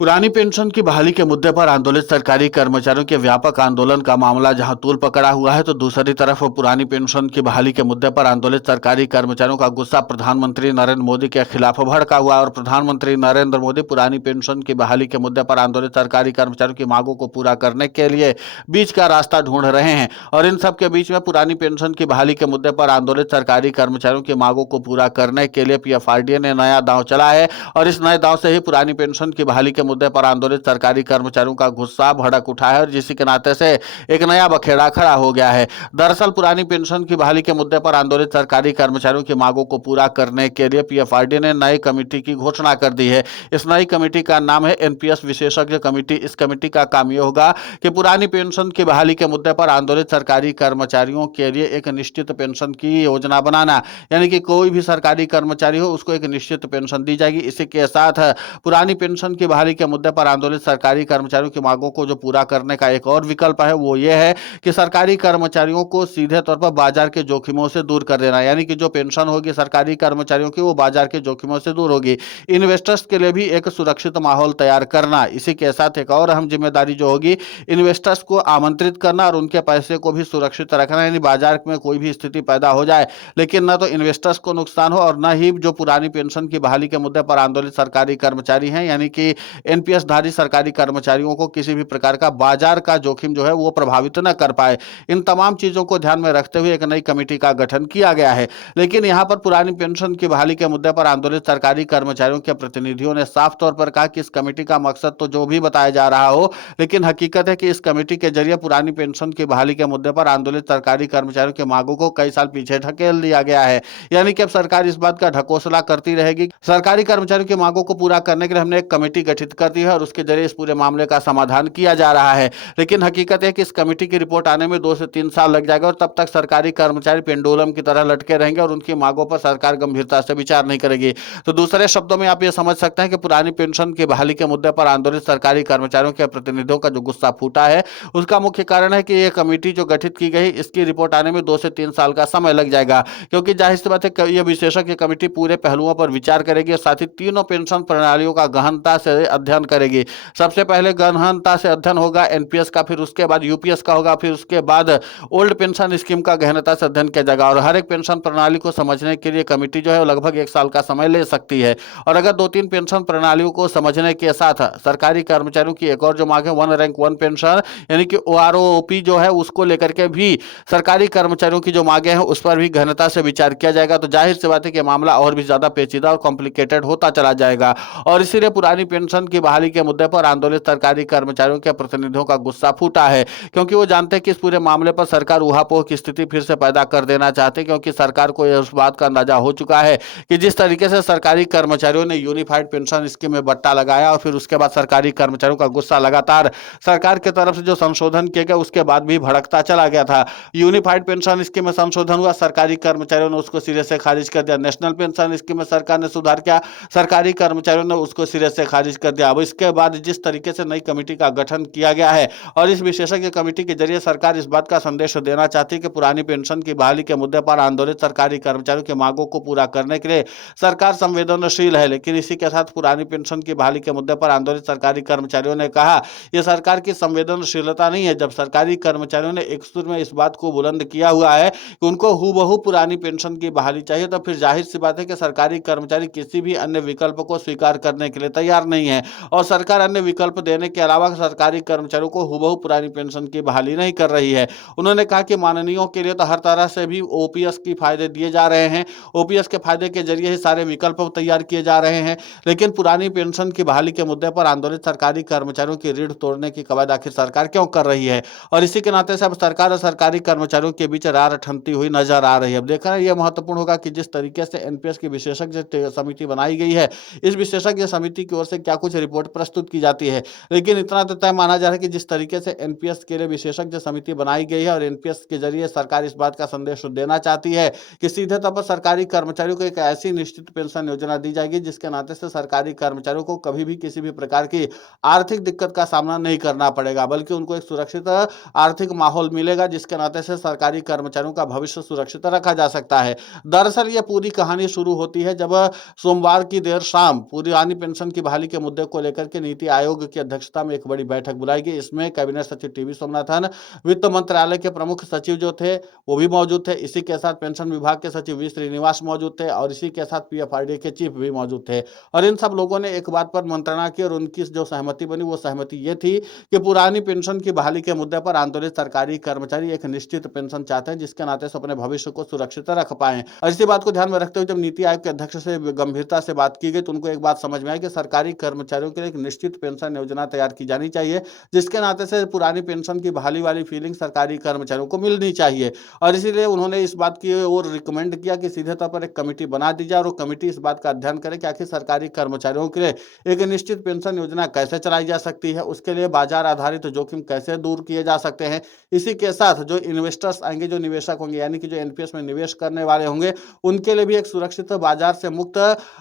पुरानी पेंशन की बहाली के मुद्दे पर आंदोलित सरकारी कर्मचारियों के व्यापक आंदोलन का मामला जहां तूल पकड़ा हुआ है, तो दूसरी तरफ पुरानी पेंशन की बहाली के मुद्दे पर आंदोलित सरकारी कर्मचारियों का गुस्सा प्रधानमंत्री नरेंद्र मोदी के खिलाफ भड़का हुआ है। और प्रधानमंत्री नरेंद्र मोदी पुरानी पेंशन की बहाली के मुद्दे पर आंदोलित सरकारी कर्मचारियों की मांगों को पूरा करने के लिए बीच का रास्ता ढूंढ रहे हैं। और इन सब के बीच में पुरानी पेंशन की बहाली के मुद्दे पर आंदोलित सरकारी कर्मचारियों की मांगों को पूरा करने के लिए पीएफआरडीए ने नया दांव चला है। और इस नए दांव से ही पुरानी पेंशन की बहाली के मुद्दे पर आंदोलित सरकारी कर्मचारियों का गुस्सा भड़क उठा है, और जिसी के नाते से एक नया बखेड़ा खड़ा हो गया है। दरअसल पुरानी पेंशन की बहाली के मुद्दे पर आंदोलित सरकारी कर्मचारियों की मांगों को पूरा करने के लिए पीएफआरडी ने नई कमेटी की घोषणा कर दी है। इस नई कमेटी का नाम है एनपीएस विशेषज्ञ कमेटी। इस कमेटी का काम यह होगा कि पुरानी पेंशन की बहाली के मुद्दे पर आंदोलित सरकारी कर्मचारियों के लिए एक निश्चित पेंशन की योजना बनाना, यानी कि कोई भी सरकारी कर्मचारी हो उसको एक निश्चित पेंशन दी जाएगी। इसी के साथ पुरानी पेंशन की बहाली के मुद्दे पर आंदोलित सरकारी कर्मचारियों की मांगों को जो पूरा करने का एक और विकल्प है वो ये है कि सरकारी कर्मचारियों को सीधे तौर पर बाजार के जोखिमों से दूर कर देना, यानी कि जो पेंशन होगी सरकारी कर्मचारियों की वो बाजार के जोखिमों से दूर होगी। इन्वेस्टर्स के लिए भी एक सुरक्षित माहौल तैयार करना। इसी के साथ एक और अहम जिम्मेदारी जो होगी, इन्वेस्टर्स को आमंत्रित करना और उनके पैसे को भी सुरक्षित रखना, यानी बाजार में कोई भी स्थिति पैदा हो जाए लेकिन न तो इन्वेस्टर्स को नुकसान हो और न ही जो पुरानी पेंशन की बहाली के मुद्दे पर आंदोलित सरकारी कर्मचारी हैं, यानी कि एनपीएस धारी सरकारी कर्मचारियों को किसी भी प्रकार का बाजार का जोखिम जो है वो प्रभावित न कर पाए। इन तमाम चीजों को ध्यान में रखते हुए एक नई कमेटी का गठन किया गया है। लेकिन यहां पर पुरानी पेंशन की बहाली के मुद्दे पर आंदोलित सरकारी कर्मचारियों के प्रतिनिधियों ने साफ तौर पर कहा कि इस कमेटी का मकसद तो जो भी बताया जा रहा हो, लेकिन हकीकत है कि इस कमेटी के जरिए पुरानी पेंशन की बहाली के मुद्दे पर आंदोलित सरकारी कर्मचारियों की मांगों को कई साल पीछे ढकेल दिया गया है। यानी कि अब सरकार इस बात का ढकोसला करती रहेगी। सरकारी कर्मचारियों की मांगों को पूरा करने के लिए हमने एक कमेटी गठित कर दी है और उसके जरिए इस पूरे मामले का समाधान किया जा रहा है। लेकिन हकीकत है कि इस कमेटी की रिपोर्ट आने में 2 से 3 साल लग जाएगा और तब तक सरकारी कर्मचारी पेंडुलम की तरह लटके रहेंगे और उनकी मांगों पर सरकार गंभीरता से विचार नहीं करेगी। तो दूसरे शब्दों में आप ये समझ सकते हैं कि पुरानी पेंशन की बहाली के मुद्दे पर आंदोलित सरकारी कर्मचारियों के प्रतिनिधियों का जो गुस्सा फूटा है उसका मुख्य कारण है कि ये कमेटी जो गठित की गई इसकी रिपोर्ट आने में 2 से 3 साल का समय लग जाएगा, क्योंकि जाहिर सी बात है यह विशेषज्ञ कमेटी पूरे पहलुओं पर विचार करेगी और साथ ही तीनों पेंशन प्रणालियों का गहनता से अध्ययन करेगी। सबसे पहले गहनता से अध्ययन होगा एनपीएस का, फिर उसके बाद यूपीएस का होगा, फिर उसके बाद ओल्ड पेंशन स्कीम का गहनता से अध्ययन किया जाएगा। और हर एक पेंशन प्रणाली को समझने के लिए कमेटी जो है लगभग 1 साल का समय ले सकती है। और अगर 2-3 पेंशन प्रणालियों को समझने के साथ सरकारी कर्मचारियों की एक और जो मांग है वन रैंक वन पेंशन, यानी कि ओआरओपी जो है उसको लेकर के भी सरकारी कर्मचारियों की जो मांगे हैं उस पर भी गहनता से विचार किया जाएगा। तो जाहिर सी बात है कि मामला और भी ज्यादा पेचीदा और कॉम्प्लिकेटेड होता चला जाएगा। और इसीलिए पुरानी पेंशन की बहाली के मुद्दे पर आंदोलित सरकारी कर्मचारियों के प्रतिनिधियों का गुस्सा फूटा है, क्योंकि वो जानते हैं कि इस पूरे मामले पर सरकार ऊहापोह की स्थिति फिर से पैदा कर देना चाहती है। क्योंकि सरकार को इस बात का अंदाजा हो चुका है कि जिस तरीके से सरकारी कर्मचारियों ने यूनिफाइड पेंशन स्कीम में बट्टा लगाया और फिर उसके बाद सरकारी कर्मचारियों का गुस्सा लगातार सरकार की तरफ से जो संशोधन किए गए उसके बाद भी भड़कता चला गया था। यूनिफाइड पेंशन स्कीम में संशोधन हुआ, सरकारी कर्मचारियों ने उसको सिरे से खारिज कर दिया। नेशनल पेंशन स्कीम में सरकार ने सुधार किया, सरकारी कर्मचारियों ने उसको सिरे से खारिज कर दिया। अब इसके बाद जिस तरीके से नई कमेटी का गठन किया गया है और इस विशेषज्ञ कमेटी के जरिए सरकार इस बात का संदेश देना चाहती है कि पुरानी पेंशन की बहाली के मुद्दे पर आंदोलित सरकारी कर्मचारियों की मांगों को पूरा करने के लिए सरकार संवेदनशील है। लेकिन इसी के साथ पुरानी पेंशन की बहाली के मुद्दे पर आंदोलित सरकारी कर्मचारियों ने कहा यह सरकार की संवेदनशीलता नहीं है। जब सरकारी कर्मचारियों ने एक सुर में इस बात को बुलंद किया हुआ है कि उनको हूबहू पुरानी पेंशन की बहाली चाहिए, तो फिर जाहिर सी बात है कि सरकारी कर्मचारी किसी भी अन्य विकल्प को स्वीकार करने के लिए तैयार नहीं है। और सरकार अन्य विकल्प देने के अलावा सरकारी कर्मचारियों को हूबहू पुरानी पेंशन की बहाली नहीं कर रही है। उन्होंने कहा कि माननीयों के लिए तो हर तरह से भी ओपीएस की फायदे दिए जा रहे हैं, ओपीएस के फायदे के जरिए ही सारे विकल्प तैयार किए जा रहे हैं, लेकिन पुरानी पेंशन की बहाली के मुद्दे पर आंदोलित सरकारी कर्मचारियों की रीढ़ तोड़ने की कवायद आखिर सरकार क्यों कर रही है। और इसी के नाते से अब सरकार और सरकारी कर्मचारियों के बीच रार ठनती हुई नजर आ रही है। अब देखना यह महत्वपूर्ण होगा कि जिस तरीके से एनपीएस की विशेषज्ञ समिति बनाई गई है, इस विशेषज्ञ समिति की ओर से क्या कुछ रिपोर्ट प्रस्तुत की जाती है। लेकिन इतना तो तय माना जा रहा है कि जिस तरीके से एनपीएस के लिए विशेषज्ञ समिति बनाई गई है और एनपीएस के जरिए सरकार इस बात का संदेश देना चाहती है कि सीधे तौर पर सरकारी कर्मचारियों को एक ऐसी निश्चित पेंशन योजना दी जाएगी जिसके नाते से सरकारी कर्मचारियों को कभी भी किसी भी प्रकार की आर्थिक दिक्कत का सामना नहीं करना पड़ेगा, बल्कि उनको एक सुरक्षित आर्थिक माहौल मिलेगा जिसके नाते से सरकारी कर्मचारियों का भविष्य सुरक्षित रखा जा सकता है। दरअसल ये पूरी कहानी शुरू होती है जब सोमवार की देर शाम पुरानी पेंशन की बहाली के मुद्दे को लेकर के नीति आयोग की अध्यक्षता में एक बड़ी बैठक बुलाई गई। इसमें कैबिनेट सचिव टीवी सोमनाथन, वित्त मंत्रालय के प्रमुख सचिव जो थे वो भी मौजूद थे। इसी के साथ पेंशन विभाग के सचिव वी श्रीनिवास मौजूद थे और इसी के साथ पीएफआरडी के चीफ भी मौजूद थे। और इन सब लोगों ने एक बात पर मंत्रणा की और उनकी जो सहमति बनी वो सहमति ये थी कि पुरानी पेंशन की बहाली के मुद्दे पर आंदोलित सरकारी कर्मचारी एक निश्चित पेंशन चाहते हैं, जिसके नाते से अपने भविष्य को सुरक्षित रख पाएं। और इसी बात को ध्यान में रखते हुए जब नीति आयोग के अध्यक्ष से गंभीरता से बात की गई तो उनको एक बात समझ में आई कि सरकारी कर्मचारियों के लिए एक निश्चित पेंशन योजना तैयार की जानी चाहिए, जिसके नाते से पुरानी पेंशन की बहाली वाली फीलिंग सरकारी कर्मचारियों को मिलनी चाहिए। और इसीलिए उन्होंने इस बात की ओर रिकमेंड किया कि सीधे तौर पर एक कमेटी बना दी जाए और वो कमेटी इस बात का अध्ययन करे कि आखिर सरकारी कर्मचारियों के लिए एक निश्चित पेंशन योजना कैसे चलाई जा सकती है, उसके लिए बाजार आधारित जोखिम कैसे दूर किए जा सकते हैं। इसी के साथ जो इन्वेस्टर्स आएंगे, जो निवेशक होंगे, यानी कि जो एनपीएस में निवेश करने वाले होंगे, उनके लिए भी एक सुरक्षित बाजार से मुक्त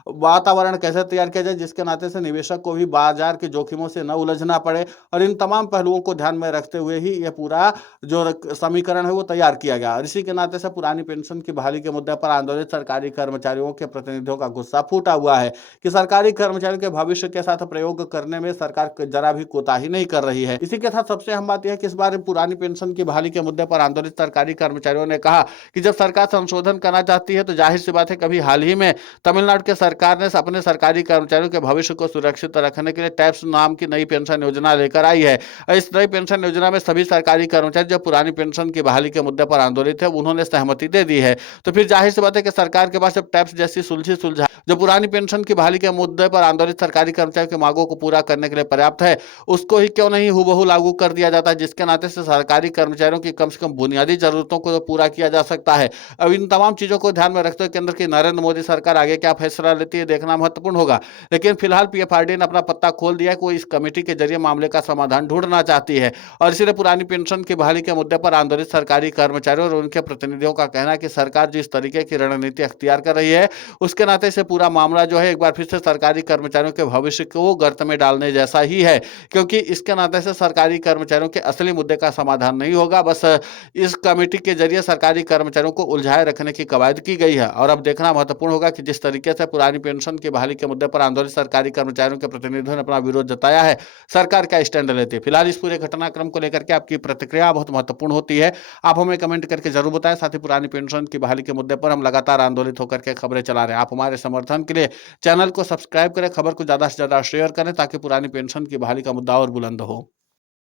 वातावरण कैसे तैयार किया जाए, जिसके नाते से निवेशक को भी बाजार के जोखिमों से न उलझना पड़े। और इन तमाम पहलुओं को ध्यान में रखते हुए ही यह पूरा जो समीकरण है वो तैयार किया गया। और इसी के नाते से पुरानी पेंशन की बहाली के मुद्दे पर आंदोलित सरकारी कर्मचारियों के प्रतिनिधियों का गुस्सा फूटा हुआ है कि सरकारी कर्मचारियों के भविष्य के साथ प्रयोग करने में सरकार जरा भी कोताही नहीं कर रही है। इसी के साथ सबसे अहम बात यह है कि इस बार पुरानी पेंशन की बहाली के मुद्दे पर आंदोलित सरकारी कर्मचारियों ने कहा कि जब सरकार संशोधन करना चाहती है तो जाहिर सी बात है, कभी हाल ही में तमिलनाडु के सरकार ने अपने सरकारी कर्मचारियों के भविष्य को सुरक्षित रखने के लिए टैप्स नाम की नई पेंशन योजना लेकर आई है। इस नई पेंशन योजना में सभी सरकारी कर्मचारी जो पुरानी पेंशन की बहाली के मुद्दे पर आंदोलित है उन्होंने सहमति दे दी है। तो फिर जाहिर सी बात है कि सरकार के पास जब टैप्स जैसी सुलझा जो पुरानी पेंशन की बहाली के मुद्दे पर आंदोलित सरकारी कर्मचारियों की मांगों को पूरा करने के लिए पर्याप्त है, उसको ही क्यों नहीं हूबहू लागू कर दिया जाता है, जिसके नाते से सरकारी कर्मचारियों की कम से कम बुनियादी जरूरतों को पूरा किया जा सकता है। अब इन तमाम चीजों को ध्यान में रखते हुए केंद्र की नरेंद्र मोदी सरकार आगे क्या फैसला लेती है देखना महत्वपूर्ण होगा। लेकिन फिलहाल पीएफआरडी ने अपना पत्ता खोल दिया है कि वो इस कमेटी के जरिए मामले का समाधान ढूंढना चाहती है। और इसलिए पुरानी पेंशन की बहाली के मुद्दे पर आंदोलित सरकारी कर्मचारियों और उनके प्रतिनिधियों का कहना है कि सरकार जिस तरीके की रणनीति अख्तियार कर रही है उसके नाते से पूरा मामला जो है एक बार फिर से सरकारी कर्मचारियों के भविष्य को गर्त में डालने जैसा ही है, क्योंकि इसके नाते से सरकारी कर्मचारियों के असली मुद्दे का समाधान नहीं होगा। बस इस कमेटी के जरिए सरकारी कर्मचारियों को उलझाए रखने की कवायद की गई है। और अब देखना महत्वपूर्ण होगा कि जिस तरीके से पुरानी पेंशन की बहाली के मुद्दे पर आंदोलित सरकारी कर्मचारियों के प्रतिनिधियों ने अपना विरोध जताया है, सरकार क्या स्टैंड लेती है। फिलहाल इस पूरे घटनाक्रम को लेकर के आपकी प्रतिक्रिया बहुत महत्वपूर्ण होती है, आप हमें कमेंट करके जरूर बताएं। साथ ही पुरानी पेंशन की बहाली के मुद्दे पर हम लगातार आंदोलित होकर के खबरें चला रहे हैं। आप हमारे समर्थन के लिए चैनल को सब्सक्राइब करें, खबर को ज्यादा से ज्यादा शेयर करें ताकि पुरानी पेंशन की बहाली का मुद्दा और बुलंद हो।